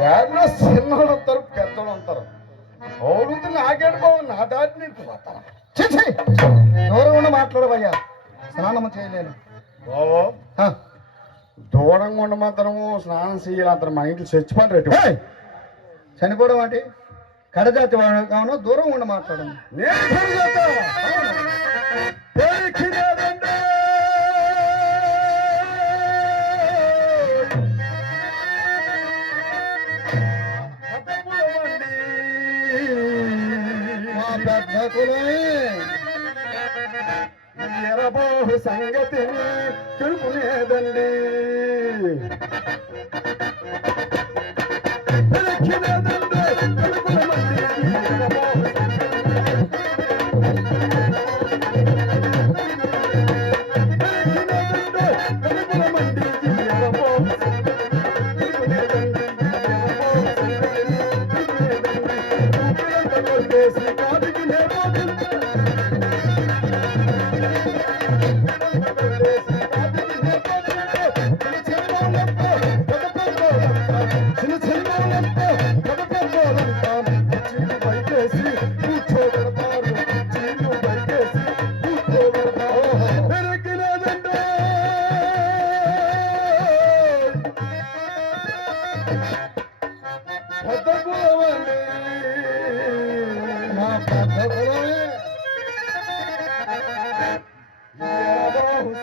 దారిలో చిన్నోళ్ళు ఉంటారు, పెద్దోళ్ళు ఉంటారు. అవును నాగేడు బాబు నా దారి నీకు పోతారా? దూరం ఉండి మాట్లాడబయ్యా, స్నానం చేయలేను బాబు. దూరంగా ఉండి మాత్రము స్నానం చేయాలి. అంటారు మా ఇంట్లో చచ్చిపోతారు. రెడ్డి చనిపోవడం అంటే కడజాతి వాడు కావున దూరం ఉండి మాట్లాడండి. నేను ఎరబోహు సంగతిని తెలుపునేదండి.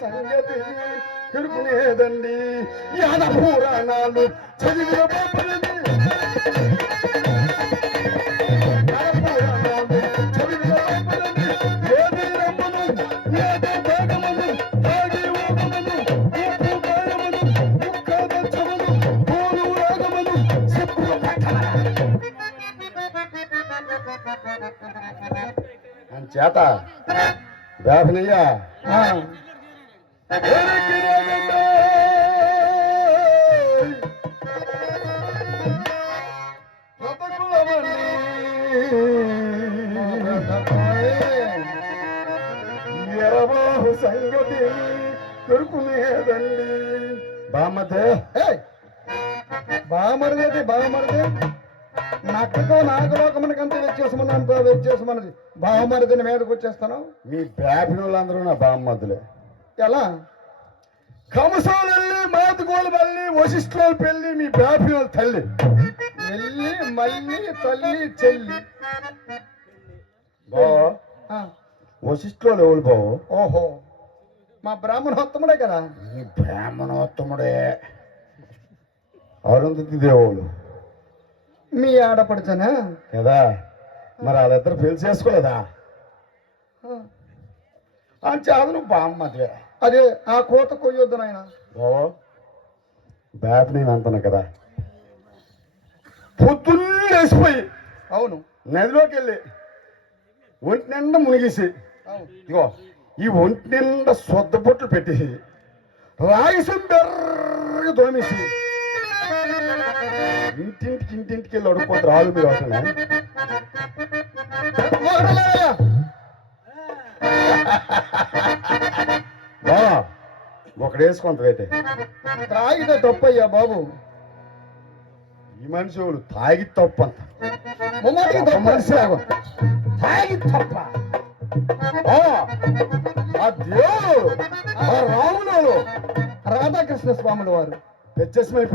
సంగతి తెలుపునేదండి. యాద పురాణాలు చదివిన చేత బాబనయ్యా ఎరబాహు సంగతి దొరుకునేదండి. బామదే బామరిది బామరిది నక్కతో నాగలోకమునికంత వెచ్చేసమని అంత వెచ్చేసమన్నది. బామరిదిని మీదకి వచ్చేస్తాను. మీ బాబినోళ్ళందరూ నా బామ్మద్దులే. ఎలా కంసోళ్ళి మాతుకోలు మళ్ళీ వశిష్ఠుల పెళ్ళి మీ బాబినోళ్ళ తల్లి వెళ్ళి మళ్ళీ తల్లి చెల్లి బావో. వశిష్ఠులు ఎవరు బావు? ఓహో మా బ్రాహ్మణోత్తముడే కదా. మీ బ్రాహ్మణోత్తముడే. అరుంధతి దేవుడు మీ ఆడపడుచనా కదా. మరి వాళ్ళిద్దరు పెళ్లి చేసుకోలేదా? అని చాలు నువ్వు బామ్మదివే. అదే ఆ కోత కొయ్యొద్దు నాయన. బావో బ్యాప్ నేను అంటున్నా కదా, పొద్దున్నే లేచిపోయి అవును నదిలోకి వెళ్ళి ఒంటి నిండా మునిగేసి, అవును ఇగో ఈ ఒంటి నిండా సొద్ద బొట్లు పెట్టేసి రాయిసం బెర్రగా దోమేసి ఇంటింటికి వెళ్ళి అడుక్కోతారు ఆలు మీరు అవుతున్నా. ఒకడు వేసుకుంత అయితే తాగితే తప్పయ్యా బాబు, ఈ మనిషి ఎవరు తాగి తప్పు అంత ముమ్మాటికి ఒక తప్ప. మనిషి లాగా తాగి తప్ప. ఆ దేవుడు ఆ రాముడు రాధాకృష్ణ స్వాముల వారు తెచ్చేసి